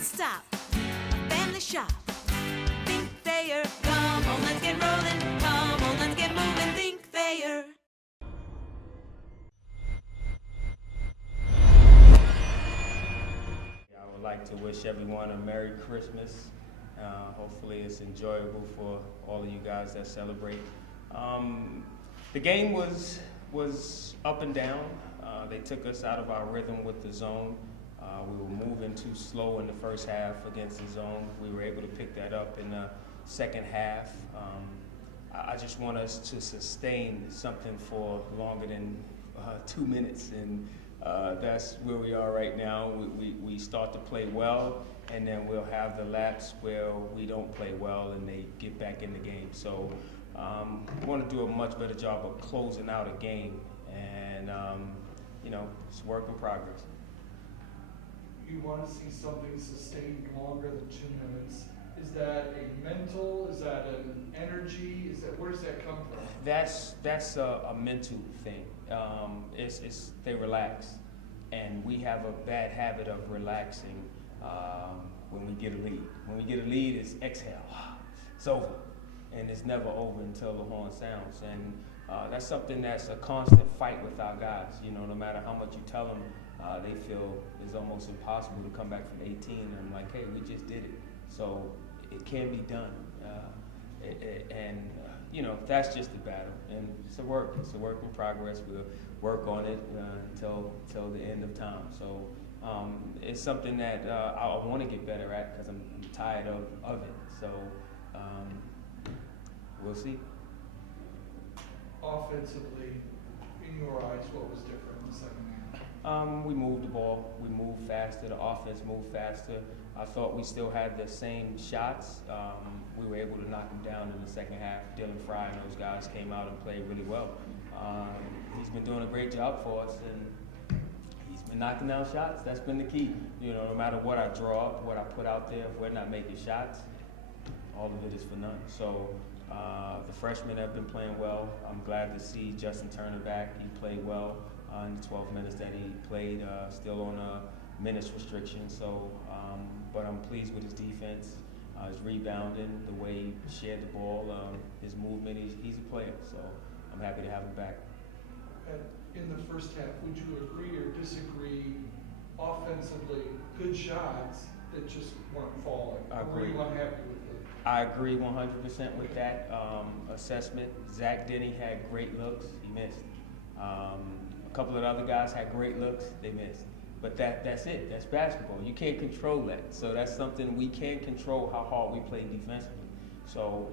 can't stop. Family shop. Think Thayer. Come on, let's get rolling. Come on, let's get moving. Think Thayer. I would like to wish everyone a Merry Christmas. Hopefully it's enjoyable for all of you guys that celebrate. The game was up and down. They took us out of our rhythm with the zone. We were moving too slow in the first half against the zone. We were able to pick that up in the second half. I just want us to sustain something for longer than 2 minutes, and that's where we are right now. We start to play well, and then we'll have the laps where we don't play well and they get back in the game. So we want to do a much better job of closing out a game, and it's a work in progress. You want to see something sustained longer than 2 minutes. Is that a mental? Is that an energy? Where does that come from? That's a mental thing. It's they relax, and we have a bad habit of relaxing when we get a lead. When we get a lead, it's exhale. It's over, and it's never over until the horn sounds. And that's something that's a constant fight with our guys. No matter how much you tell them, they feel it's almost impossible to come back from 18. And I'm like, hey, we just did it. So it can be done. That's just the battle. And it's a work in progress. We'll work on it until the end of time. So it's something that I want to get better at because I'm tired of it. So we'll see. Offensively, in your eyes, what was different in the second half? We moved the ball. We moved faster. The offense moved faster. I thought we still had the same shots. We were able to knock them down in the second half. Dylan Fry and those guys came out and played really well. He's been doing a great job for us, and he's been knocking down shots. That's been the key. No matter what I draw, what I put out there, if we're not making shots, all of it is for none. So the freshmen have been playing well. I'm glad to see Justin Turner back. He played well in the 12 minutes that he played, still on a minutes restriction. So, but I'm pleased with his defense, his rebounding, the way he shared the ball, his movement. He's a player, so I'm happy to have him back. In the first half, would you agree or disagree? Offensively, good shots that just weren't falling. I agree. Were you unhappy with it? I agree 100% with that assessment. Zach Denny had great looks. He missed. A couple of the other guys had great looks. They missed. But that's it. That's basketball. You can't control that. So that's something we can't control, how hard we play defensively. So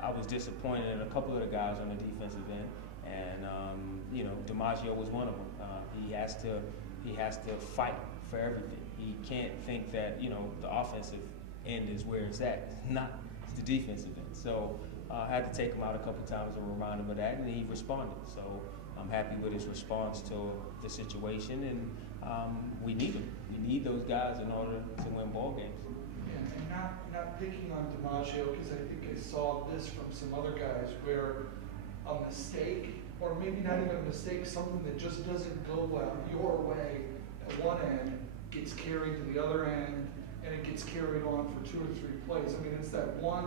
I was disappointed in a couple of the guys on the defensive end. And, DiMaggio was one of them. He has to fight for everything. He can't think that, the offensive end is where it's at. It's not. It's the defensive end. So I had to take him out a couple times and remind him of that, and he responded. So I'm happy with his response to the situation, and we need him. We need those guys in order to win ball games. And not picking on DiMaggio, because I think I saw this from some other guys where a mistake, or maybe not even a mistake, something that just doesn't go well your way at one end gets carried to the other end, and it gets carried on for 2 or 3 plays. I mean, it's that one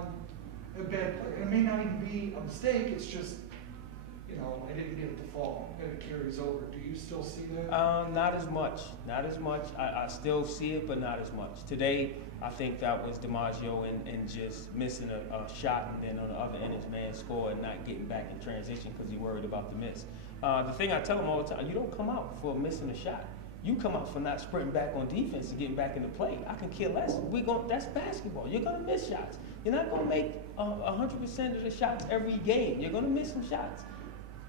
bad play. And it may not even be a mistake, it's just, I didn't get it to fall, and it carries over. Do you still see that? Not as much. Not as much. I still see it, but not as much. Today, I think that was DiMaggio and just missing a shot, and then on the other end, his man scored and not getting back in transition because he worried about the miss. The thing I tell him all the time, you don't come out for missing a shot. You come out for not sprinting back on defense and getting back into play. I can care less. That's basketball. You're going to miss shots. You're not going to make 100% of the shots every game. You're going to miss some shots.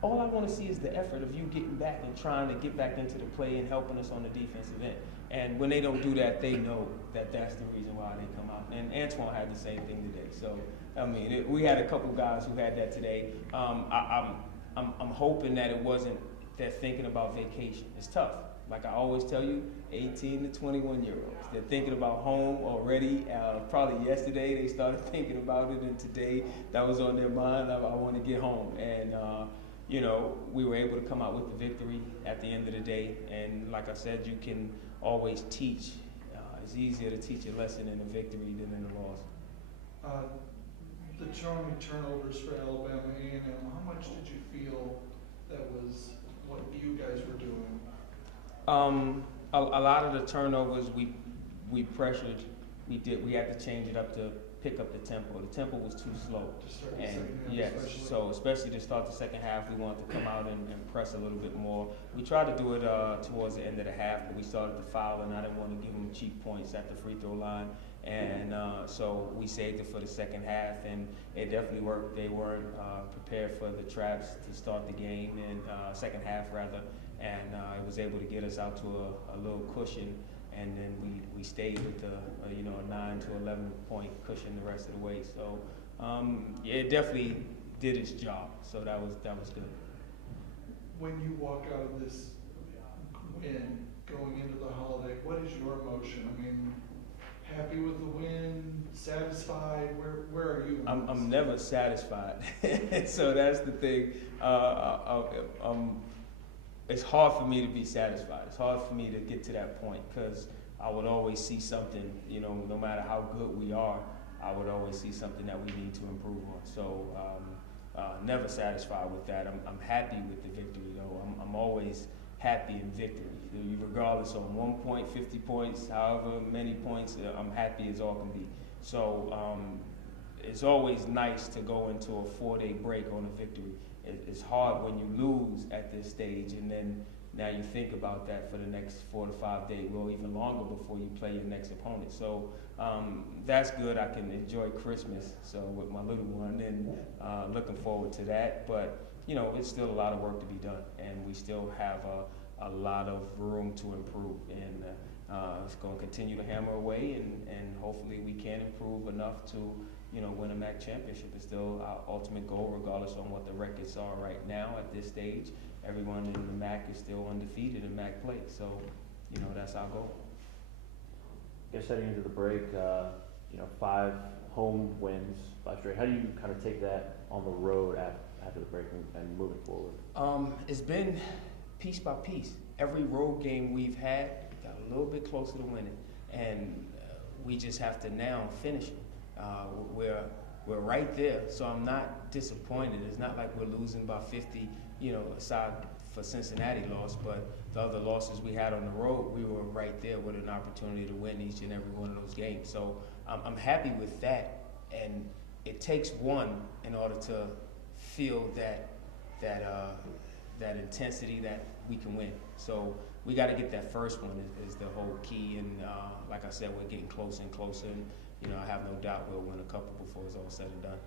All I want to see is the effort of you getting back and trying to get back into the play and helping us on the defensive end. And when they don't do that, they know that that's the reason why they come out. And Antoine had the same thing today. So, we had a couple guys who had that today. I'm hoping that it wasn't they're thinking about vacation. It's tough. Like I always tell you, 18 to 21-year-olds. They're thinking about home already. Probably yesterday they started thinking about it, and today that was on their mind. I want to get home. And, we were able to come out with the victory at the end of the day. And like I said, you can always teach It's easier to teach a lesson in a victory than in a loss. The charming turnovers for Alabama A&M, how much did you feel that was what you guys were doing? A lot of the turnovers we pressured. We had to change it up to pick up the tempo. The tempo was too slow. To start the And second half yes, especially? so especially to start the second half, we wanted to come out and press a little bit more. We tried to do it towards the end of the half, but we started to foul, and I didn't want to give them cheap points at the free throw line. And so we saved it for the second half, and it definitely worked. They weren't prepared for the traps to start the game, and second half rather, and it was able to get us out to a little cushion. And then we stayed with the a 9 to 11 point cushion the rest of the way. So yeah, it definitely did its job. So that was good. When you walk out of this win, going into the holiday, what is your emotion? I mean, happy with the win, satisfied? Where are you? I'm never satisfied. So that's the thing. It's hard for me to be satisfied. It's hard for me to get to that point because I would always see something, no matter how good we are, I would always see something that we need to improve on. So never satisfied with that. I'm happy with the victory though. I'm always happy in victory. Regardless on 1 point, 50 points, however many points, I'm happy as all can be. So it's always nice to go into a 4-day break on a victory. It's hard when you lose at this stage, and then now you think about that for the next 4 to 5 days, well, even longer before you play your next opponent. So that's good. I can enjoy Christmas with my little one, and looking forward to that. But it's still a lot of work to be done, and we still have a lot of room to improve. And it's going to continue to hammer away, and hopefully we can improve enough to win a MAC championship. Is still our ultimate goal, regardless on what the records are right now at this stage. Everyone in the MAC is still undefeated in MAC play, so that's our goal. Guess heading into the break, 5 home wins, 5 straight. How do you kind of take that on the road after the break and moving forward? It's been piece by piece. Every road game we've had got a little bit closer to winning, and we just have to now finish it. We're right there, so I'm not disappointed. It's not like we're losing by 50, aside for Cincinnati loss, but the other losses we had on the road, we were right there with an opportunity to win each and every one of those games. So I'm happy with that, and it takes one in order to feel that intensity that we can win. So we got to get that first one is the whole key, and like I said, we're getting closer and closer, and I have no doubt we'll win a couple before it's all said and done.